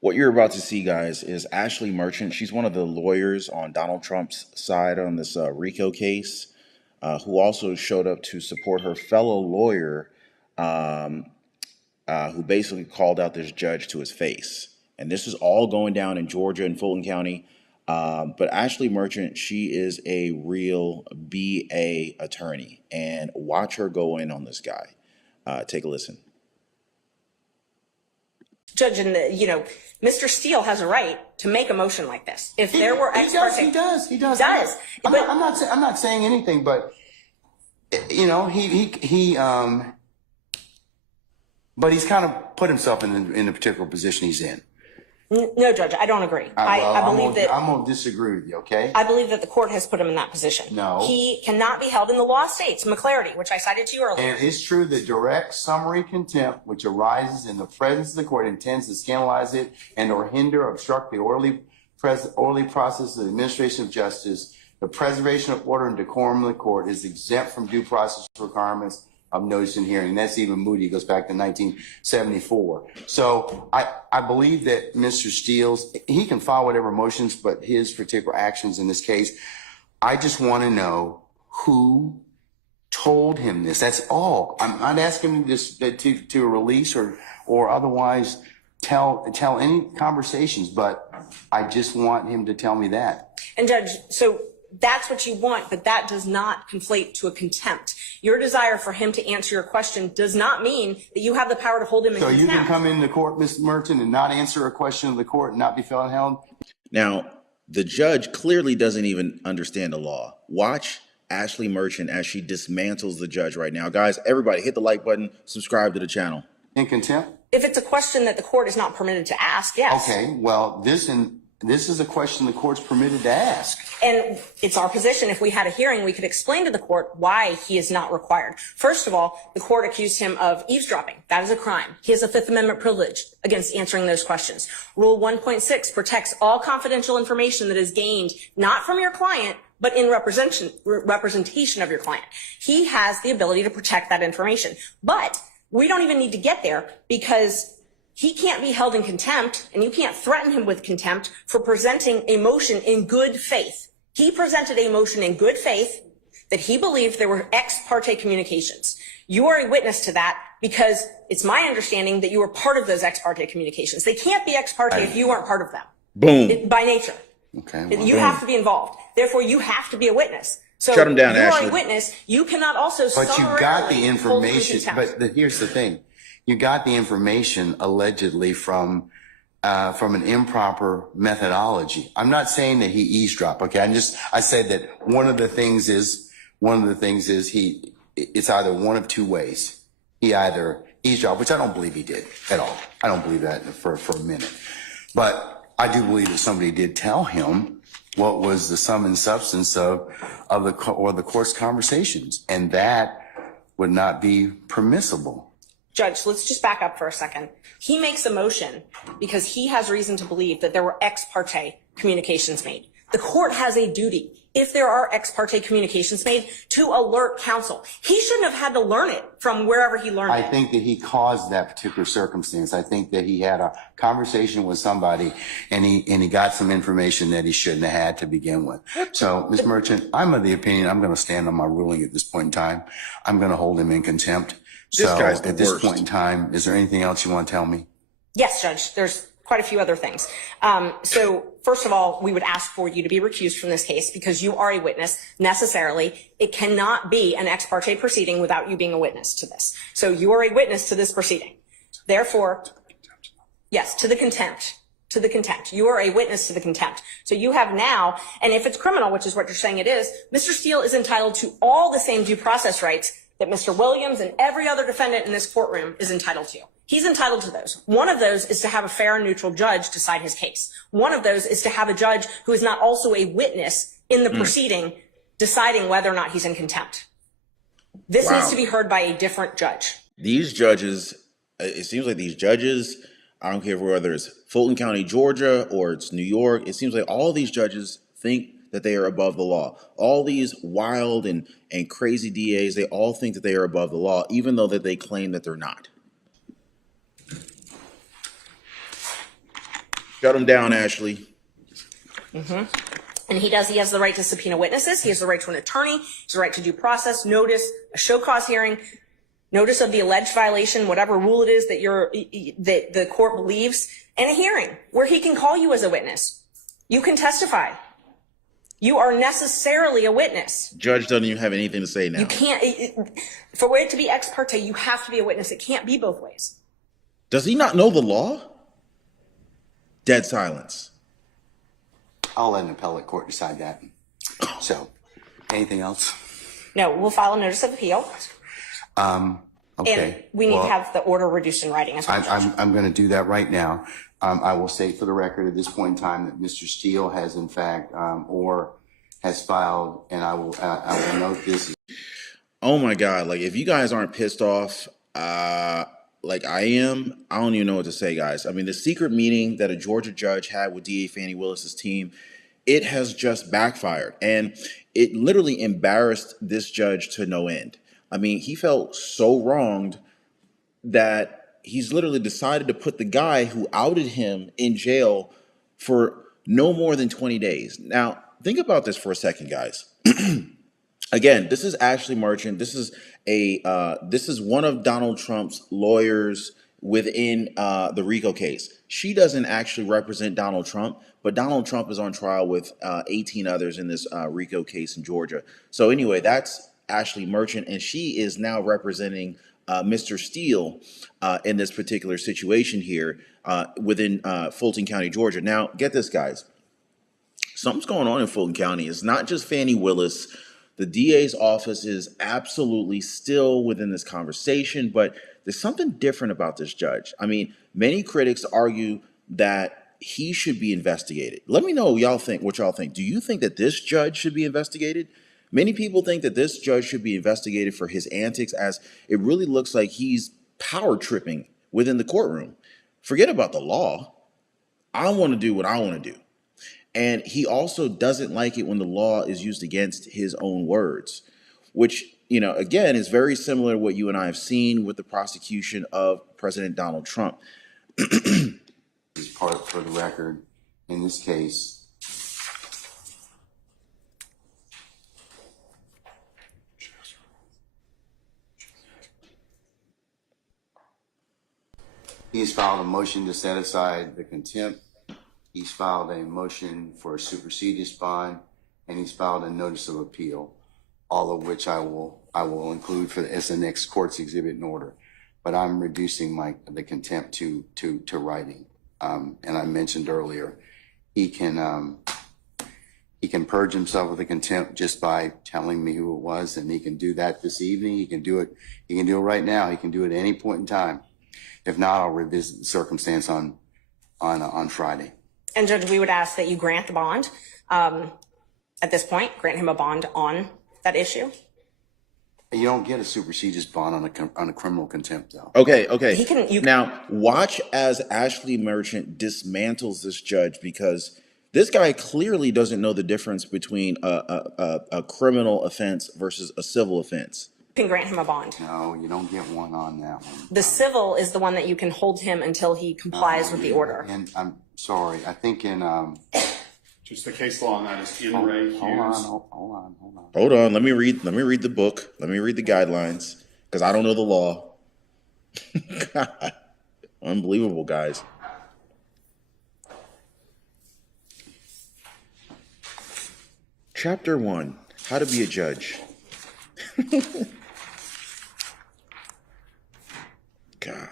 What you're about to see, guys, is Ashleigh Merchant. She's one of the lawyers on Donald Trump's side on this RICO case, who also showed up to support her fellow lawyer, um, who basically called out this judge to his face. And this is all going down in Georgia and Fulton County. But Ashleigh Merchant, she is a real BA attorney. And watch her go in on this guy. Take a listen. Judge, and Mr. Steele has a right to make a motion like this. If there were ex parte, he does. I'm not saying anything, but but he's kind of put himself in the particular position he's in. No, Judge, I don't agree. I believe that I'm gonna disagree with you. Okay. I believe that the court has put him in that position. No, he cannot be held in the law states McClarity, which I cited to you earlier. And it's true that direct summary contempt, which arises in the presence of the court, intends to scandalize it and or hinder or obstruct the orderly process of the administration of justice. The preservation of order and decorum in the court is exempt from due process requirements of notice and hearing. That's even Moody, goes back to 1974. So I believe that Mr. Steele's, he can file whatever motions, but his particular actions in this case, I just want to know who told him this. That's all. I'm not asking him this to release or otherwise tell any conversations, but I just want him to tell me that. And Judge, so that's what you want, but that does not conflate to a contempt. Your desire for him to answer your question does not mean that you have the power to hold him in contempt. So you can come into court, Mr. Merchant, and not answer a question of the court and not be held? Now, the judge clearly doesn't even understand the law. Watch Ashleigh Merchant as she dismantles the judge right now. Guys, everybody hit the like button, subscribe to the channel. In contempt? If it's a question that the court is not permitted to ask, yes. Okay, well, this is a question the court's permitted to ask. And it's our position, if we had a hearing, we could explain to the court why he is not required. First of all, the court accused him of eavesdropping. That is a crime. He has a Fifth Amendment privilege against answering those questions. Rule 1.6 protects all confidential information that is gained not from your client, but in representation of your client. He has the ability to protect that information. But we don't even need to get there because he can't be held in contempt, and you can't threaten him with contempt for presenting a motion in good faith. He presented a motion in good faith that he believed there were ex parte communications. You are a witness to that because it's my understanding that you were part of those ex parte communications. They can't be ex parte if you weren't part of them. Boom. By nature. Okay. Well, you have to be involved. Therefore, you have to be a witness. So shut him down, you Ashleigh. are a witness. You cannot also But you got the information. But Here's the thing. You got the information allegedly from an improper methodology. I'm not saying that he eavesdropped. Okay. I said that one of the things is it's either one of two ways. He either eavesdropped, which I don't believe he did at all. I don't believe that for a minute. But I do believe that somebody did tell him what was the sum and substance of the court's conversations, and that would not be permissible. Judge, let's just back up for a second. He makes a motion because he has reason to believe that there were ex parte communications made. The court has a duty, if there are ex parte communications made, to alert counsel. He shouldn't have had to learn it from wherever he learned it. I think that he caused that particular circumstance. I think that he had a conversation with somebody and he got some information that he shouldn't have had to begin with. So, Ms. Merchant, I'm of the opinion I'm going to stand on my ruling at this point in time. I'm going to hold him in contempt. This guy's the at this worst. point in time, is there anything else you want to tell me? Yes, Judge. There's quite a few other things. So first of all, we would ask for you to be recused from this case because you are a witness necessarily. It cannot be an ex parte proceeding without you being a witness to this. So you are a witness to this proceeding. Therefore, yes, to the contempt. To the contempt. You are a witness to the contempt. So you have now, and if it's criminal, which is what you're saying it is, Mr. Steele is entitled to all the same due process rights that Mr. Williams and every other defendant in this courtroom is entitled to. He's entitled to those. One of those is to have a fair and neutral judge decide his case. One of those is to have a judge who is not also a witness in the proceeding deciding whether or not he's in contempt. This needs to be heard by a different judge. These judges, it seems like these judges, I don't care whether it's Fulton County, Georgia, or it's New York, it seems like all these judges think that they are above the law. All these wild and crazy DAs, they all think that they are above the law, even though that they claim that they're not. Shut him down, Ashleigh. And he has the right to subpoena witnesses. He has the right to an attorney. He has the right to due process, notice, a show cause hearing, notice of the alleged violation, whatever rule it is that the court believes, and a hearing where he can call you as a witness. You can testify. You are necessarily a witness. Judge doesn't even have anything to say now. You can't, for it to be ex parte, you have to be a witness. It can't be both ways. Does he not know the law? Dead silence. I'll let an appellate court decide that. So, anything else? No, we'll file a notice of appeal. Okay. And we need to have the order reduced in writing as well. I'm going to do that right now. I will state for the record at this point in time that Mr. Steele has in fact, or has filed, and I will note this. Oh my God. Like, if you guys aren't pissed off, like I am, I don't even know what to say, guys. I mean, the secret meeting that a Georgia judge had with DA Fani Willis's team, it has just backfired, and it literally embarrassed this judge to no end. I mean, he felt so wronged that he's literally decided to put the guy who outed him in jail for no more than 20 days. Now, think about this for a second, guys. Again, this is Ashleigh Merchant. This is one of Donald Trump's lawyers within the RICO case. She doesn't actually represent Donald Trump, but Donald Trump is on trial with 18 others in this RICO case in Georgia. So anyway, that's Ashleigh Merchant, and she is now representing Mr. Steele in this particular situation here within Fulton County, Georgia. Now, get this, guys. Something's going on in Fulton County. It's not just Fani Willis. The DA's office is absolutely still within this conversation, but there's something different about this judge. I mean, many critics argue that he should be investigated. Let me know what y'all think. Do you think that this judge should be investigated? Many people think that this judge should be investigated for his antics, as it really looks like he's power tripping within the courtroom. Forget about the law. I want to do what I want to do. And he also doesn't like it when the law is used against his own words, which, you know, again, is very similar to what you and I have seen with the prosecution of President Donald Trump. As part for the record, in this case, he's filed a motion to set aside the contempt. He's filed a motion for a supersedious bond, and he's filed a notice of appeal, all of which I will include as the next court's exhibit in order. But I'm reducing the contempt to writing. And I mentioned earlier, he can purge himself of the contempt just by telling me who it was, and he can do that this evening. He can do it right now. He can do it at any point in time. If not, I'll revisit the circumstance on Friday. And Judge, we would ask that you grant the bond at this point, grant him a bond on that issue. You don't get a supersedious bond on a criminal contempt, though. Okay. Now, watch as Ashleigh Merchant dismantles this judge, because this guy clearly doesn't know the difference between a criminal offense versus a civil offense. You can grant him a bond. No, you don't get one on that one. The civil is the one that you can hold him until he complies with the order. And I'm sorry, I think in just the case law on that is in Ray Hughes. Hold on. Let me read the book. Let me read the guidelines, because I don't know the law. God. Unbelievable, guys. Chapter 1, How to Be a Judge. God.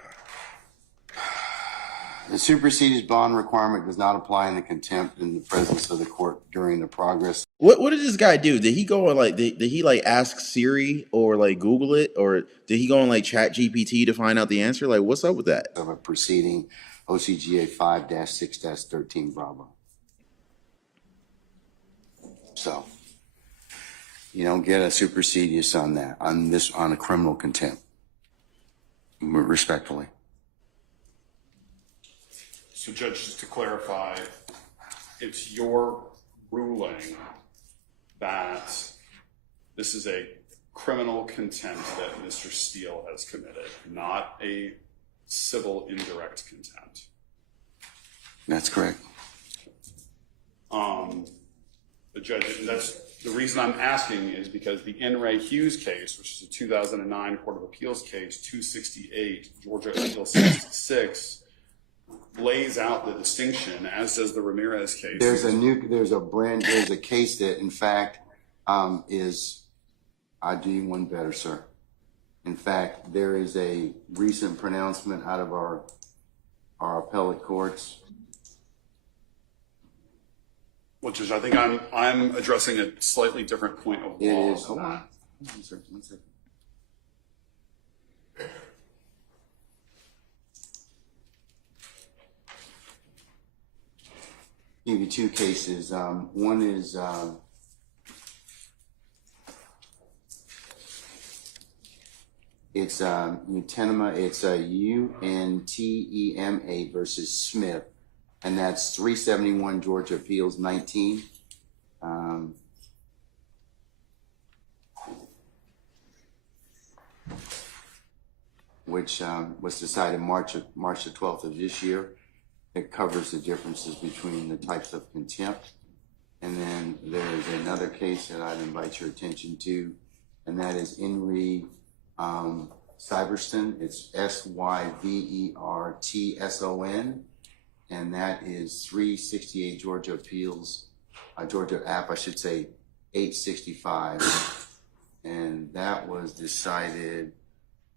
The supersedious bond requirement does not apply in the contempt in the presence of the court during the progress. What did this guy do? Did he go and did he ask Siri or Google it, or did he go and Chat GPT to find out the answer? What's up with that? Of a proceeding, OCGA 5-6-13 Bravo. So you don't get a supersedious on that, on a criminal contempt, respectfully. So, Judge, just to clarify, it's your ruling that this is a criminal contempt that Mr. Steele has committed, not a civil indirect contempt. That's correct. The judge, that's the reason I'm asking is because the N. Ray Hughes case, which is a 2009 Court of Appeals case, 268, Georgia Appeal 66, lays out the distinction, as does the Ramirez case. There's a case that, in fact, I'll do you one better, sir. In fact, there is a recent pronouncement out of our appellate courts. Which is, I think I'm addressing a slightly different point of law. Hold on, sir. 1 second. Give you two cases. One is it's Untema. It's UNTEMA versus Smith, and that's 371 Georgia Appeals 19. Which was decided March the 12th of this year. It covers the differences between the types of contempt. And then there's another case that I'd invite your attention to, and that is Henry Syverson. It's SYVERTSON, and that is 368 Georgia Appeals, Georgia App, I should say, 865. And that was decided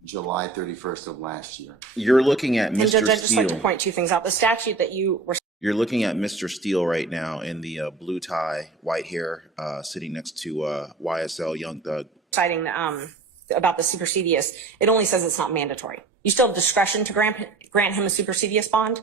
July 31st of last year. You're looking at Mr. Judge, I'd just like to Steele. point two things out. The statute that you were You're looking at Mr. Steele right now in the blue tie, white hair, sitting next to YSL Young Thug. citing about the supersedious, it only says it's not mandatory. You still have discretion to grant him a supersedious bond.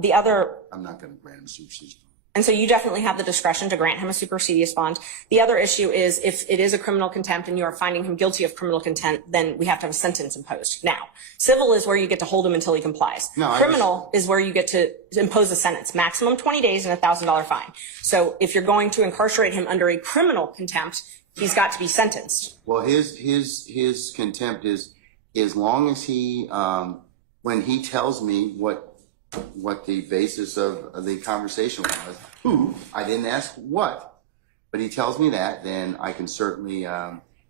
The other, I'm not going to grant him a supersedious. and so you definitely have the discretion to grant him a supersedious bond. The other issue is if it is a criminal contempt and you are finding him guilty of criminal contempt, then we have to have a sentence imposed. Now, civil is where you get to hold him until he complies. No, criminal is where you get to impose a sentence, maximum 20 days and $1,000 fine. So if you're going to incarcerate him under a criminal contempt, he's got to be sentenced. Well, his contempt is as long as he, when he tells me what the basis of the conversation was, I didn't ask what, but he tells me that, then I can certainly,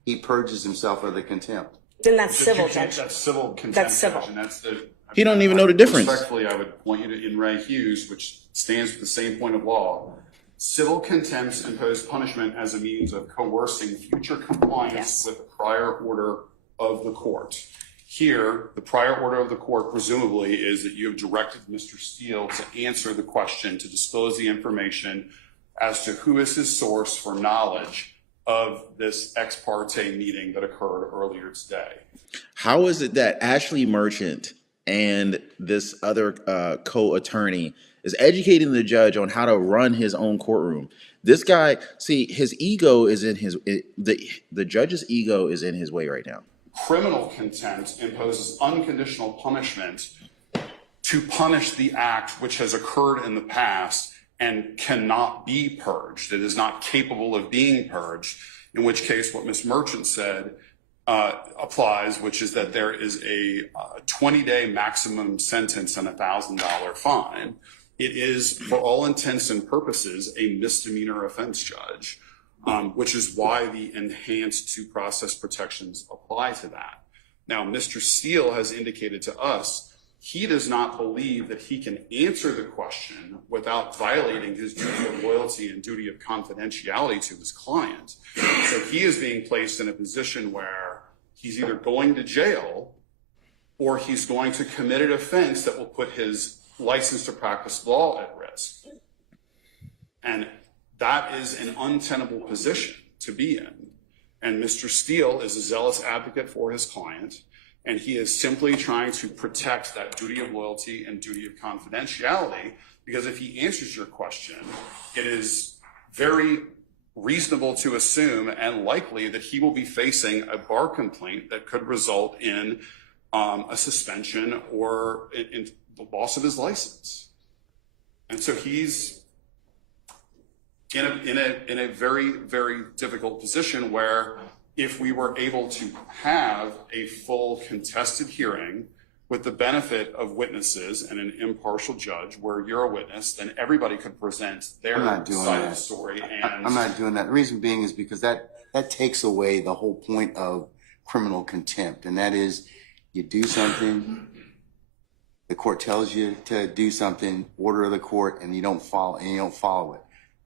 he purges himself of the contempt. Then that's civil, Judge. That's civil contempt. That's civil. Judge, and that's the. He don't even know the difference. Respectfully, I would point you to N. Ray Hughes, which stands for the same point of law. Civil contempts impose punishment as a means of coercing future compliance with the prior order of the court. Here, the prior order of the court presumably is that you have directed Mr. Steele to answer the question, to disclose the information as to who is his source for knowledge of this ex parte meeting that occurred earlier today. How is it that Ashleigh Merchant and this other co-attorney is educating the judge on how to run his own courtroom? This guy, see, his ego is in his, the judge's ego is in his way right now. Criminal contempt imposes unconditional punishment to punish the act which has occurred in the past and cannot be purged. It is not capable of being purged, in which case what Ms. Merchant said applies, which is that there is a 20-day maximum sentence and $1,000 fine. It is, for all intents and purposes, a misdemeanor offense, Judge, which is why the enhanced due process protections apply to that. Now, Mr. Steele has indicated to us he does not believe that he can answer the question without violating his duty of loyalty and duty of confidentiality to his client. So he is being placed in a position where he's either going to jail or he's going to commit an offense that will put his license to practice law at risk. And that is an untenable position to be in. And Mr. Steele is a zealous advocate for his client, and he is simply trying to protect that duty of loyalty and duty of confidentiality, because if he answers your question, it is very reasonable to assume and likely that he will be facing a bar complaint that could result in a suspension or in the loss of his license. And so he's in a very, very difficult position where if we were able to have a full contested hearing with the benefit of witnesses and an impartial judge, where you're a witness, then everybody could present their side of the story. And I'm not doing that. The reason being is because that takes away the whole point of criminal contempt, and that is you do something, the court tells you to do something, order of the court, and you don't follow it.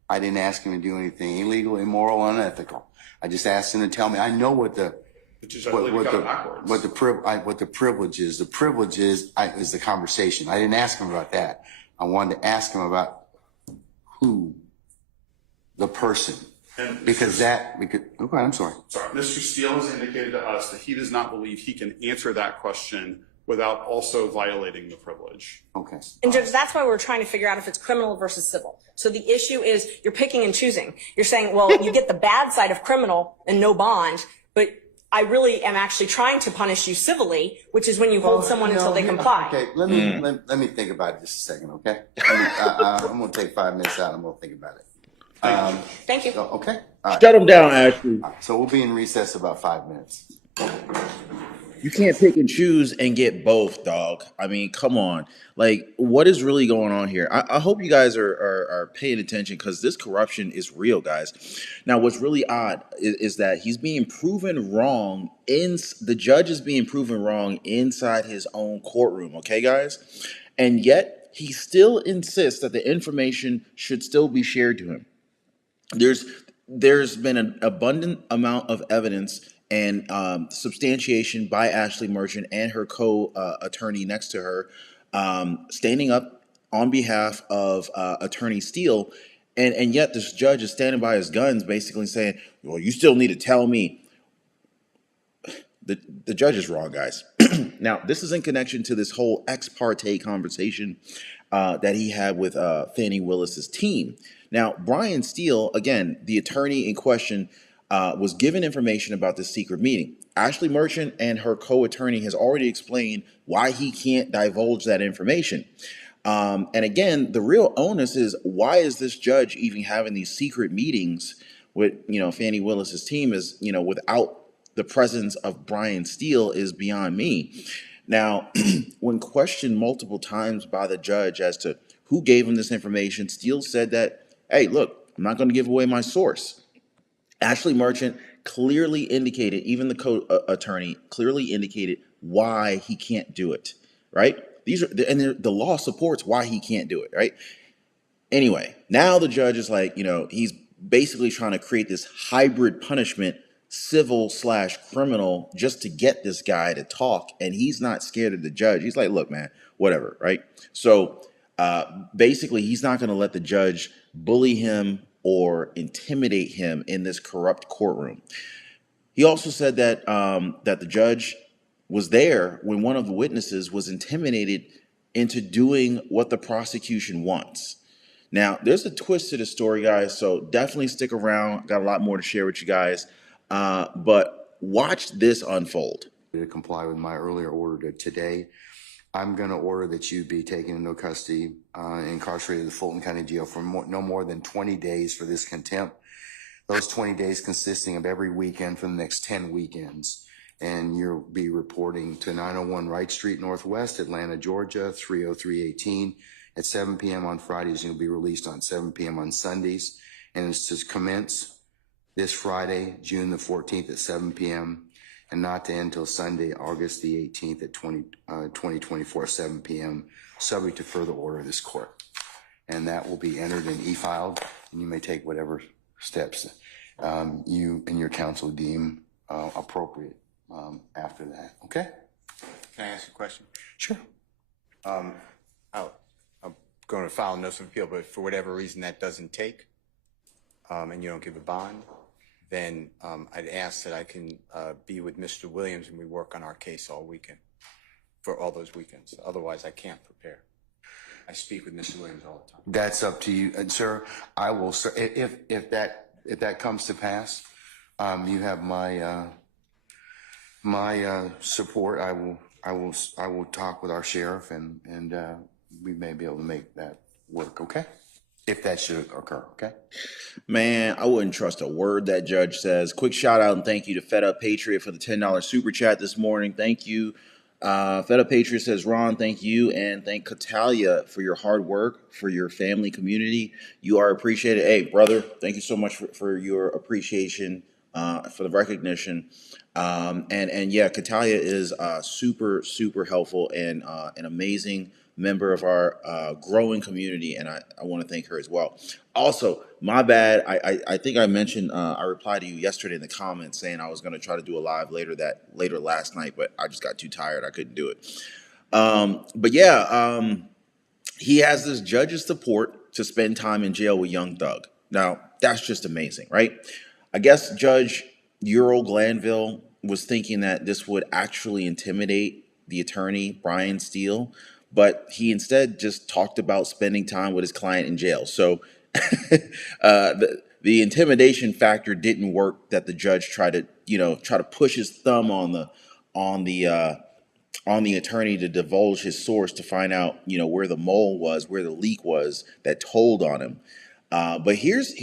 I didn't ask him to do anything illegal, immoral, unethical. I just asked him to tell me. I know what the privilege is. The privilege is the conversation. I didn't ask him about that. I wanted to ask him about who, the person, okay, I'm sorry. Sorry, Mr. Steele has indicated to us that he does not believe he can answer that question without also violating the privilege. Okay. And Judge, that's why we're trying to figure out if it's criminal versus civil. So the issue is you're picking and choosing. You're saying, well, you get the bad side of criminal and no bond, but I really am actually trying to punish you civilly, which is when you hold someone until they comply. Okay, let me think about it just a second, okay? I'm going to take 5 minutes out. I'm going to think about it. Thank you. Okay? All right. Shut him down, Ashley. So we'll be in recess about 5 minutes. You can't pick and choose and get both, dog. I mean, come on. Like, what is really going on here? I hope you guys are paying attention, because this corruption is real, guys. Now, what's really odd is that he's being proven wrong. The judge is being proven wrong inside his own courtroom, okay, guys? And yet, he still insists that the information should still be shared to him. There's been an abundant amount of evidence and substantiation by Ashleigh Merchant and her co-attorney next to her, standing up on behalf of Attorney Steele, and yet this judge is standing by his guns, basically saying, well, you still need to tell me. The judge is wrong, guys. Now, this is in connection to this whole ex parte conversation that he had with Fani Willis's team. Now, Brian Steele, again, the attorney in question, was given information about this secret meeting. Ashleigh Merchant and her co-attorney has already explained why he can't divulge that information. And again, the real onus is, why is this judge even having these secret meetings with, Fani Willis's team is, without the presence of Brian Steele is beyond me. Now, when questioned multiple times by the judge as to who gave him this information, Steele said that, hey, look, I'm not going to give away my source. Ashleigh Merchant clearly indicated, even the co-attorney clearly indicated why he can't do it, right? The law supports why he can't do it, right? Anyway, now the judge is like, he's basically trying to create this hybrid punishment, civil/criminal, just to get this guy to talk, and he's not scared of the judge. He's like, look, man, whatever, right? So basically, he's not going to let the judge bully him or intimidate him in this corrupt courtroom. He also said that that the judge was there when one of the witnesses was intimidated into doing what the prosecution wants. Now, there's a twist to the story, guys, so definitely stick around. Got a lot more to share with you guys, but watch this unfold. To comply with my earlier order today, I'm going to order that you be taken into custody, incarcerated in the Fulton County Jail for no more than 20 days for this contempt. Those 20 days consisting of every weekend for the next 10 weekends. And you'll be reporting to 901 Wright Street Northwest, Atlanta, Georgia, 30318 at 7 p.m. on Fridays. You'll be released on 7 p.m. on Sundays. And it's to commence this Friday, June the 14th at 7 p.m. and not to end until Sunday, August the 18th at 2024, 7 p.m., subject to further order of this court. And that will be entered and e-filed, and you may take whatever steps you and your counsel deem appropriate after that. Okay? Can I ask a question? Sure. I'm going to file a notice of appeal, but for whatever reason that doesn't take, and you don't give a bond, then I'd ask that I can be with Mr. Williams and we work on our case all weekend, for all those weekends. Otherwise, I can't prepare. I speak with Mr. Williams all the time. That's up to you, and sir. I will, sir. If that comes to pass, you have my support. I will talk with our sheriff, and we may be able to make that work. Okay. If that should occur, okay? Man, I wouldn't trust a word that judge says. Quick shout out and thank you to Fed Up Patriot for the $10 super chat this morning. Thank you. Fed Up Patriot says, Ron, thank you, and thank Catalia for your hard work, for your family community. You are appreciated. Hey, brother, thank you so much for your appreciation, for the recognition. And yeah, Catalia is super helpful and an amazing member of our growing community, and I want to thank her as well. Also, my bad. I think I mentioned I replied to you yesterday in the comments saying I was going to try to do a live later last night, but I just got too tired. I couldn't do it. But yeah, he has this judge's support to spend time in jail with Young Thug. Now that's just amazing, right? I guess Judge Ural Glanville was thinking that this would actually intimidate the attorney, Brian Steele, but he instead just talked about spending time with his client in jail. So the intimidation factor didn't work that the judge tried to, try to push his thumb on the attorney to divulge his source to find out, where the mole was, where the leak was that told on him. But here's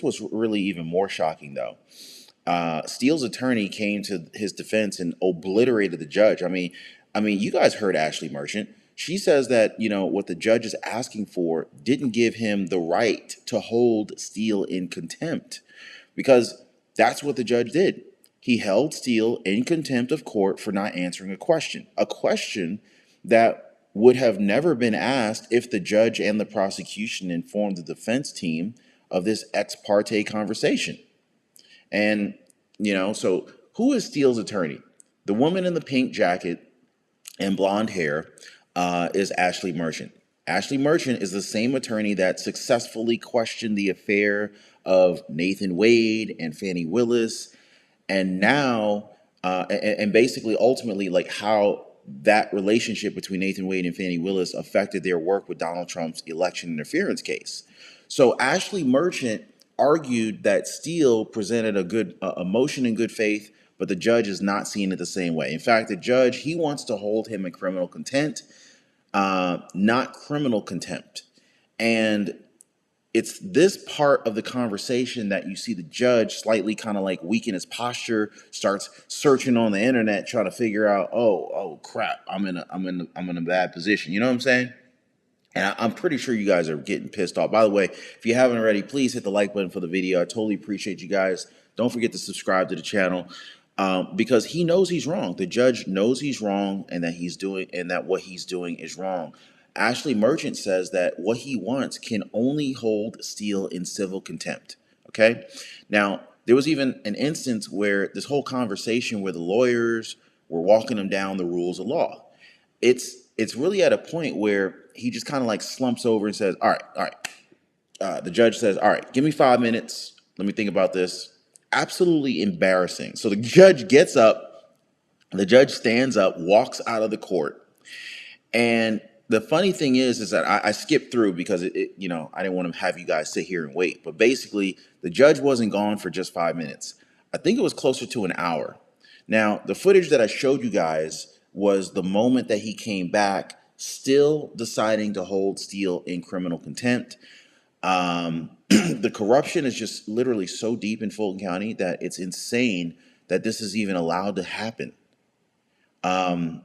what's really even more shocking though. Steele's attorney came to his defense and obliterated the judge. I mean, you guys heard Ashleigh Merchant. She says that, what the judge is asking for didn't give him the right to hold Steele in contempt, because that's what the judge did. He held Steele in contempt of court for not answering a question that would have never been asked if the judge and the prosecution informed the defense team of this ex parte conversation. And, so who is Steele's attorney? The woman in the pink jacket and blonde hair is Ashleigh Merchant. Ashleigh Merchant is the same attorney that successfully questioned the affair of Nathan Wade and Fani Willis, and now, and basically ultimately like how that relationship between Nathan Wade and Fani Willis affected their work with Donald Trump's election interference case. So Ashleigh Merchant argued that Steele presented a motion in good faith, but the judge is not seeing it the same way. In fact, the judge, he wants to hold him in criminal contempt, not criminal contempt. And it's this part of the conversation that you see the judge slightly kind of like weaken his posture, starts searching on the internet, trying to figure out, oh crap, I'm in a bad position. You know what I'm saying? And I'm pretty sure you guys are getting pissed off. By the way, if you haven't already, please hit the like button for the video. I totally appreciate you guys. Don't forget to subscribe to the channel, because he knows he's wrong. The judge knows he's wrong and that what he's doing is wrong. Ashleigh Merchant says that what he wants can only hold Steele in civil contempt. Okay. Now, there was even an instance where this whole conversation where the lawyers were walking him down the rules of law. It's really at a point where he just kind of like slumps over and says, all right. The judge says, all right, give me 5 minutes. Let me think about this. Absolutely embarrassing. So the judge gets up, the judge stands up, walks out of the court. And the funny thing is that I skipped through because I didn't want to have you guys sit here and wait. But basically, the judge wasn't gone for just 5 minutes. I think it was closer to an hour. Now, the footage that I showed you guys was the moment that he came back, still deciding to hold Steele in criminal contempt. The corruption is just literally so deep in Fulton County that it's insane that this is even allowed to happen. I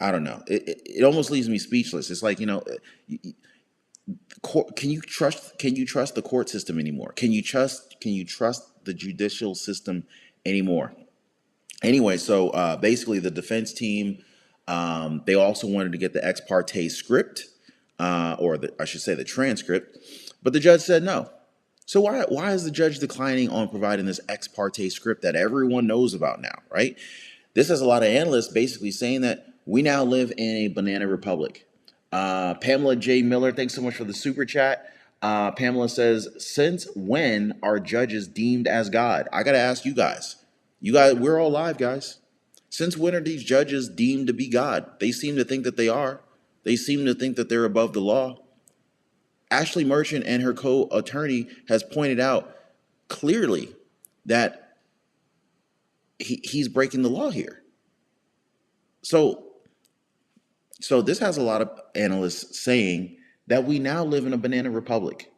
don't know. It almost leaves me speechless. It's like, can you trust the court system anymore? Can you trust the judicial system anymore? Anyway, so basically the defense team, they also wanted to get the ex parte script, I should say the transcript, but the judge said no. So why is the judge declining on providing this ex parte script that everyone knows about now, right? This has a lot of analysts basically saying that we now live in a banana republic. Pamela J. Miller, thanks so much for the super chat. Pamela says, since when are judges deemed as God? I got to ask you guys. We're all live, guys. Since when are these judges deemed to be God? They seem to think that they are. They seem to think that they're above the law. Ashleigh Merchant and her co-attorney has pointed out clearly that he's breaking the law here. So this has a lot of analysts saying that we now live in a banana republic,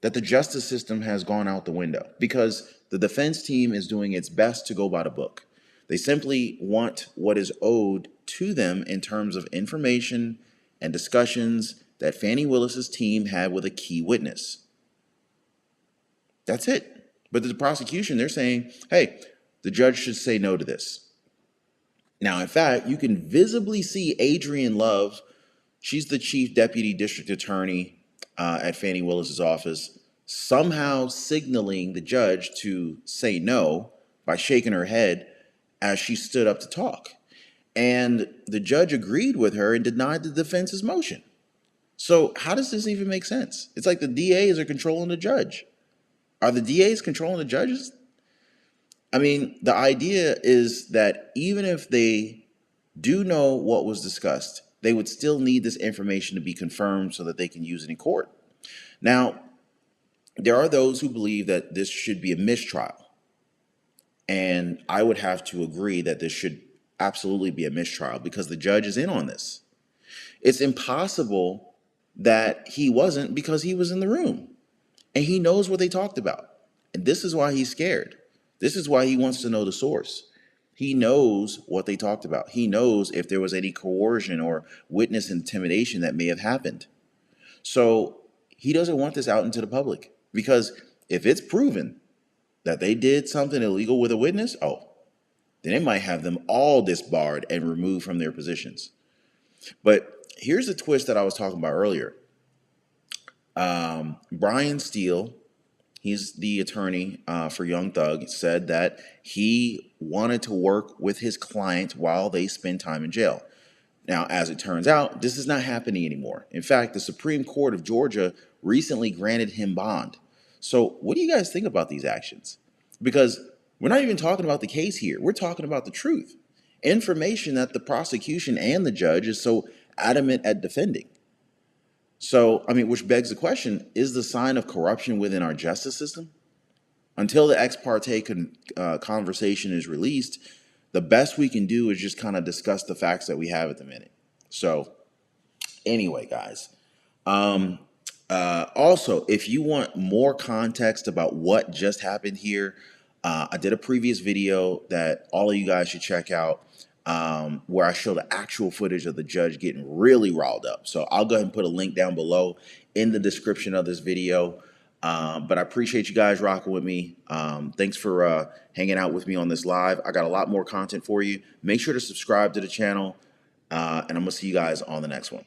that the justice system has gone out the window because the defense team is doing its best to go by the book. They simply want what is owed to them in terms of information and discussions that Fani Willis's team had with a key witness. That's it. But the prosecution, they're saying, hey, the judge should say no to this. Now, in fact, you can visibly see Adrienne Love. She's the chief deputy district attorney at Fani Willis's office, somehow signaling the judge to say no by shaking her head as she stood up to talk. And the judge agreed with her and denied the defense's motion. So how does this even make sense? It's like the DAs are controlling the judge. Are the DAs controlling the judges? I mean, the idea is that even if they do know what was discussed, they would still need this information to be confirmed so that they can use it in court. Now, there are those who believe that this should be a mistrial. And I would have to agree that this should absolutely be a mistrial because the judge is in on this. It's impossible that he wasn't because he was in the room and he knows what they talked about. And this is why he's scared. This is why he wants to know the source. He knows what they talked about. He knows if there was any coercion or witness intimidation that may have happened. So he doesn't want this out into the public because if it's proven that they did something illegal with a witness, then it might have them all disbarred and removed from their positions. But here's the twist that I was talking about earlier. Brian Steele, he's the attorney for Young Thug, said that he wanted to work with his client while they spend time in jail. Now, as it turns out, this is not happening anymore. In fact, the Supreme Court of Georgia recently granted him bond. So what do you guys think about these actions? Because we're not even talking about the case here. We're talking about the truth. Information that the prosecution and the judge is so adamant at defending. So, I mean, which begs the question, is the sign of corruption within our justice system? Until the ex parte conversation is released, the best we can do is just kind of discuss the facts that we have at the minute. So, anyway, guys. Also, if you want more context about what just happened here, I did a previous video that all of you guys should check out where I show the actual footage of the judge getting really riled up. So I'll go ahead and put a link down below in the description of this video. But I appreciate you guys rocking with me. Thanks for hanging out with me on this live. I got a lot more content for you. Make sure to subscribe to the channel, and I'm going to see you guys on the next one.